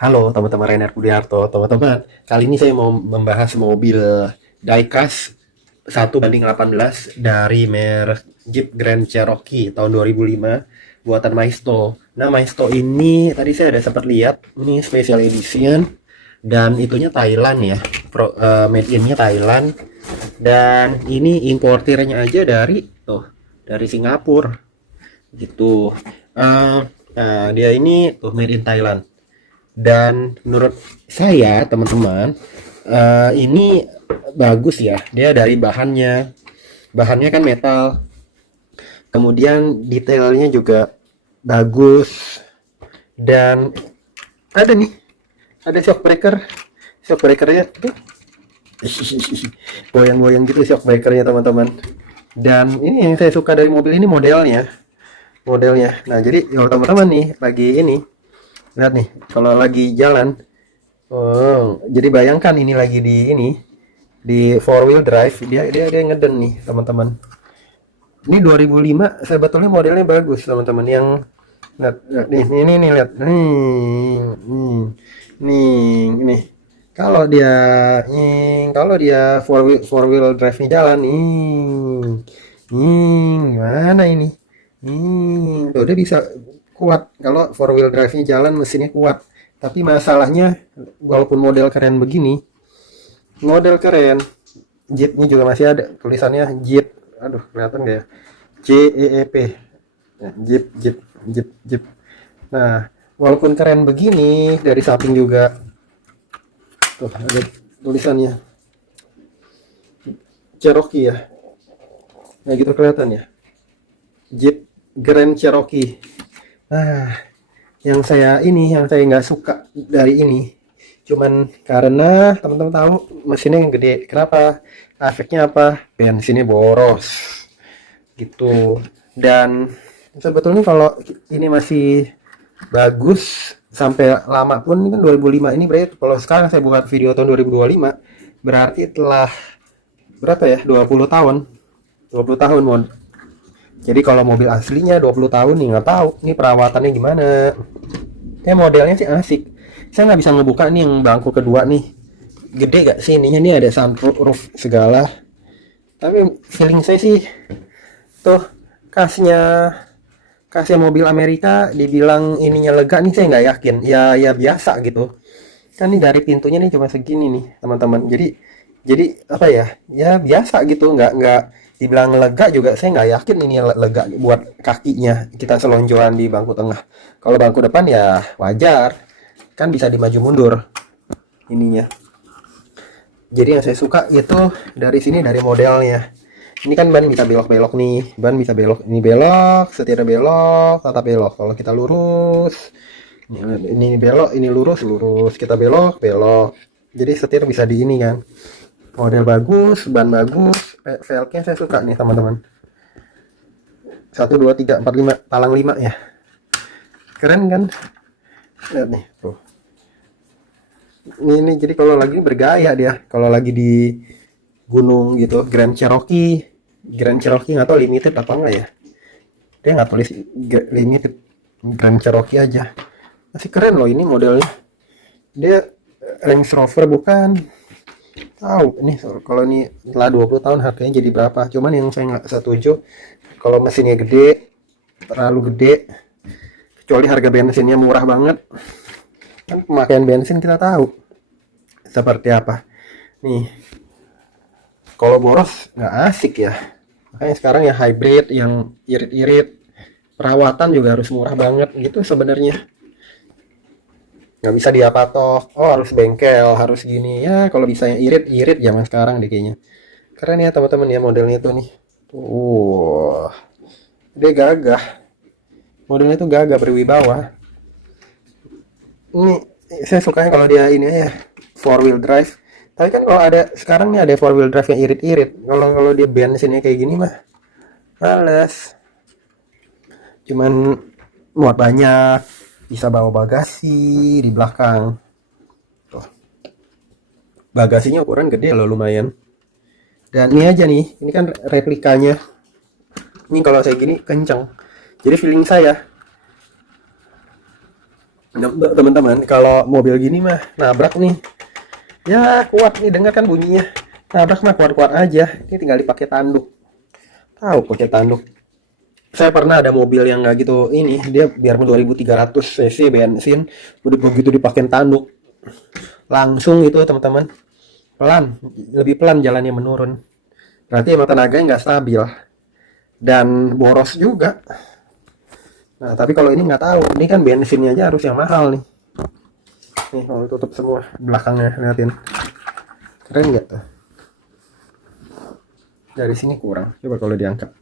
Halo teman-teman, Renar Budiarto. Teman-teman, kali ini saya mau membahas mobil diecast 1:18 dari merek Jeep Grand Cherokee tahun 2005 buatan Maisto. Nah, Maisto ini tadi saya ada sempat lihat, ini special edition dan itunya Thailand ya. Made in-nya Thailand dan ini importirnya aja dari Singapura gitu. Eh, nah, dia ini tuh made in Thailand. Dan menurut saya, teman-teman, ini bagus ya. Dia dari bahannya kan metal. Kemudian detailnya juga bagus. Dan ada nih, ada shock breakernya tuh. Goyang-goyang gitu shock breakernya, teman-teman. Dan ini yang saya suka dari mobil ini modelnya. Nah, jadi kalau teman-teman nih lagi ini lihat nih, kalau lagi jalan, oh, jadi bayangkan ini lagi di four wheel drive, dia ngeden nih, teman-teman. Ini 2005, sebetulnya modelnya bagus, teman-teman. Yang lihat nih, ini lihat. Nih. Kalau dia four wheel drive nih jalan mana ini? Tuh dia bisa kuat kalau four wheel drive-nya jalan, mesinnya kuat. Tapi masalahnya, walaupun model keren, Jeep-nya juga masih ada tulisannya Jeep. Aduh, kelihatan nggak ya? JEEP. Ya, Jeep. Nah, walaupun keren begini, dari samping juga tuh ada tulisannya Cherokee ya. Nah, gitu kelihatan ya. Jeep Grand Cherokee. Nah, yang saya nggak suka dari ini, cuman karena teman-teman tahu mesinnya yang gede. Kenapa? Efeknya apa? Bensinnya boros, gitu. Dan sebetulnya kalau ini masih bagus sampai lama pun, ini kan 2005, ini berarti kalau sekarang saya buat video tahun 2025, berarti telah berapa ya? 20 tahun. 20 tahun mod. Jadi kalau mobil aslinya 20 tahun nih, nggak tahu ini perawatannya gimana. Kayak modelnya sih asik. Saya nggak bisa ngebuka nih yang bangku kedua nih. Gede gak sih ininya, nih ada sunroof segala. Tapi feeling saya sih tuh kasnya kasnya mobil Amerika dibilang ininya lega nih, saya nggak yakin. Ya biasa gitu. Kan nih dari pintunya nih cuma segini nih, teman-teman. Jadi apa ya? Ya biasa gitu, nggak dibilang lega juga saya nggak yakin ini lega buat kakinya kita selonjoran di bangku tengah. Kalau bangku depan ya wajar, kan bisa dimaju mundur ininya. Jadi yang saya suka itu dari sini, dari modelnya. Ini kan ban bisa belok-belok nih, ban bisa belok, ini belok, setir belok, tetap belok. Kalau kita lurus, ini belok, ini lurus, kita belok. Jadi setir bisa di ini kan. Model bagus, ban bagus, velgnya saya suka nih, teman-teman. 1 2 3 4 5, palang 5 ya. Keren kan? Lihat nih, tuh. Ini jadi kalau lagi bergaya dia, kalau lagi di gunung gitu. Grand Cherokee nggak tahu limited apa enggak ya. Dia nggak tulis limited, Grand Cherokee aja. Masih keren loh ini modelnya. Dia Range Rover bukan. Tahu ini kalau ini setelah 20 tahun harganya jadi berapa. Cuman yang saya nggak setuju, kalau mesinnya terlalu gede, kecuali harga bensinnya murah banget. Kan pemakaian bensin kita tahu seperti apa. Nih, kalau boros nggak asik ya. Makanya sekarang ya hybrid yang irit-irit, perawatan juga harus murah banget gitu sebenarnya. Nggak bisa dia patok, oh harus bengkel, harus gini ya. Kalau bisa yang irit zaman sekarang deh kayaknya. Keren ya teman-teman ya modelnya itu nih. Dia gagah, modelnya itu gagah, berwibawa. Ini saya sukanya kalau dia ini ya, four wheel drive. Tapi kan kalau ada sekarang nih ada four wheel drive yang irit-irit. Kalau dia bensinnya kayak gini mah males. Cuman muat banyak, bisa bawa bagasi di belakang. Tuh. Bagasinya ukuran gede loh, lumayan. Dan ini aja nih, ini kan replikanya. Ini kalau saya gini kencang. Jadi feeling saya Nah, teman-teman, kalau mobil gini mah nabrak nih, ya kuat nih, dengar kan bunyinya. Nabrak mah kuat-kuat aja. Ini tinggal dipakai tanduk. Tahu pakai tanduk. Saya pernah ada mobil yang nggak gitu ini, dia biarpun 2300 cc bensin, udah begitu dipakai tanduk, langsung itu teman-teman, pelan, lebih pelan jalannya menurun. Berarti emang tenaganya nggak stabil dan boros juga. Nah, tapi kalau ini nggak tahu, ini kan bensinnya aja harus yang mahal nih. Nih, mau tutup semua belakangnya, liatin. Keren nggak tuh? Dari sini kurang. Coba kalau diangkat.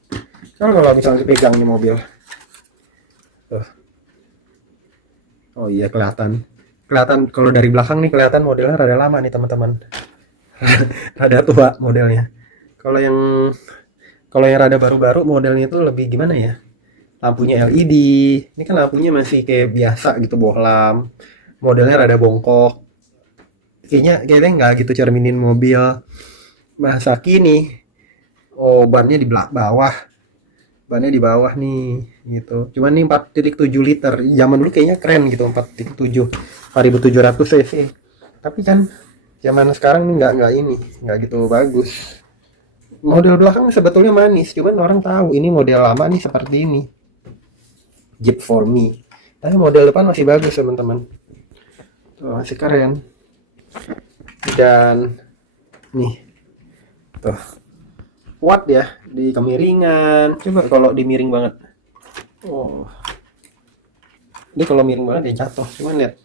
Kalau misalnya dipegang nih mobil. Tuh. Oh iya, kelihatan. Kelihatan kalau dari belakang nih kelihatan modelnya rada lama nih, teman-teman. Rada tua modelnya. Kalau yang rada baru-baru modelnya itu lebih gimana ya? Lampunya LED. Ini kan lampunya masih kayak biasa gitu, bohlam. Modelnya rada bongkok. Kayaknya nggak gitu cerminin mobil masa kini. Oh, bannya di bawah. Bannya di bawah nih gitu. Cuman nih 4,7 liter. Zaman dulu kayaknya keren gitu, 4,7. 4.700 cc. Tapi kan zaman sekarang nih nggak gitu bagus. Model belakang sebetulnya manis, cuman orang tahu ini model lama nih seperti ini. Jeep for me. Tapi model depan masih bagus, teman-teman. Tuh, masih keren. Dan nih. Tuh. Kuat ya di kemiringan. Coba kalau di miring banget. Oh. Ini kalau miring banget dia jatuh. Cuman lihat.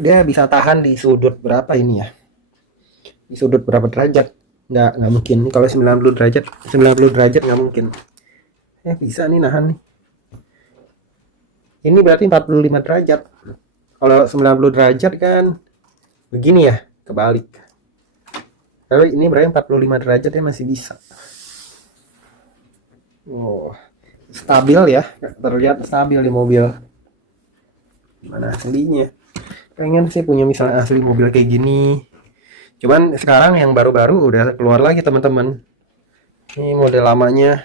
Dia bisa tahan di sudut berapa ini ya? Di sudut berapa derajat? Nggak mungkin. Kalau 90 derajat nggak mungkin. Ya bisa nih nahan nih. Ini berarti 45 derajat. Kalau 90 derajat kan begini ya, kebalik. Kalau ini berarti 45 derajat ya masih bisa. Oh, stabil ya, terlihat stabil di mobil. Gimana aslinya? Pengen sih punya misalnya asli mobil kayak gini. Cuman sekarang yang baru-baru udah keluar lagi, teman-teman. Ini model lamanya.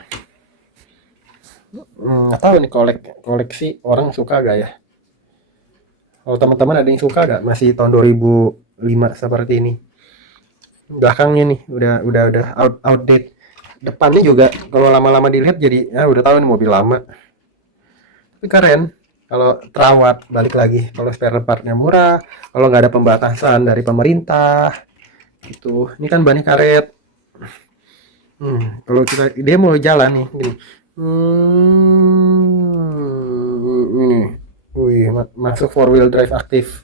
Nggak tahu nih koleksi orang suka gak ya? Kalau teman-teman ada yang suka gak masih tahun 2005 seperti ini? Belakangnya nih udah outdate. Depannya juga kalau lama-lama dilihat jadi ya udah tahu nih mobil lama. Tapi keren kalau terawat, balik lagi. Kalau spare partnya murah, kalau nggak ada pembatasan dari pemerintah gitu. Ini kan bannya karet. Kalau dia mau jalan nih gini. Ini. Wih, masuk 4 wheel drive aktif.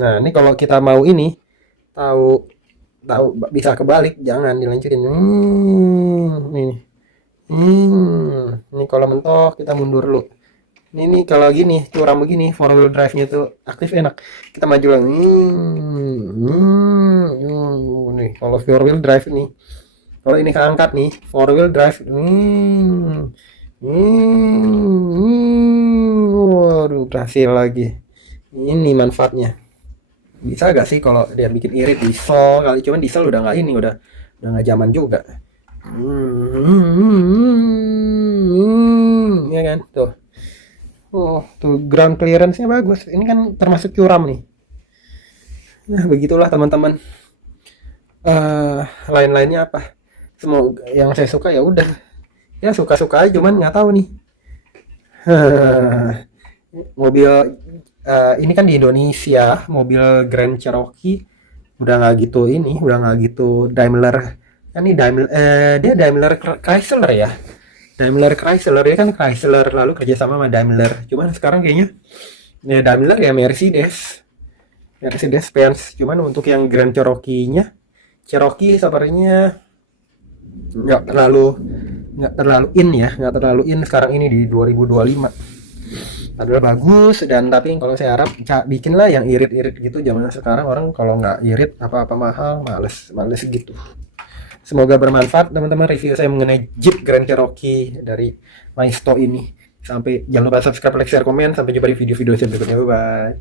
Nah, ini kalau kita mau ini tahu bisa kebalik, jangan dilanjutin. Ini kalau mentok kita mundur dulu. Ini kalau gini curam begini 4 wheel drive-nya tuh aktif enak. Kita maju lagi. Nih kalau 4 wheel drive nih. Kalau ini keangkat nih 4 wheel drive. Waduh, berhasil lagi. Ini manfaatnya. Bisa gak sih kalau dia bikin irit diesel kali, cuman diesel udah nggak ini, udah nggak zaman juga. Ya kan tuh. Oh, tuh ground clearance-nya bagus. Ini kan termasuk curam nih. Nah, begitulah teman-teman. Lain-lainnya apa? Semoga yang saya suka ya udah. Ya suka-suka aja, cuman nggak tahu nih. Mobil ini kan di Indonesia, mobil Grand Cherokee udah nggak gitu Daimler. Kan ini dia Daimler Chrysler ya. Daimler Chrysler ya kan, Chrysler lalu kerjasama sama Daimler. Cuman sekarang kayaknya ya Daimler ya Mercedes Benz. Cuman untuk yang Grand Cherokee-nya, Cherokee sepertinya nggak terlalu in sekarang ini di 2025. Adalah bagus, dan tapi kalau saya harap bikinlah yang irit-irit gitu. Zaman sekarang orang kalau nggak irit apa-apa mahal, males gitu. Semoga bermanfaat teman-teman review saya mengenai Jeep Grand Cherokee dari Maisto ini. Jangan lupa subscribe, like, share, komen. Sampai jumpa di video-video berikutnya. Bye bye.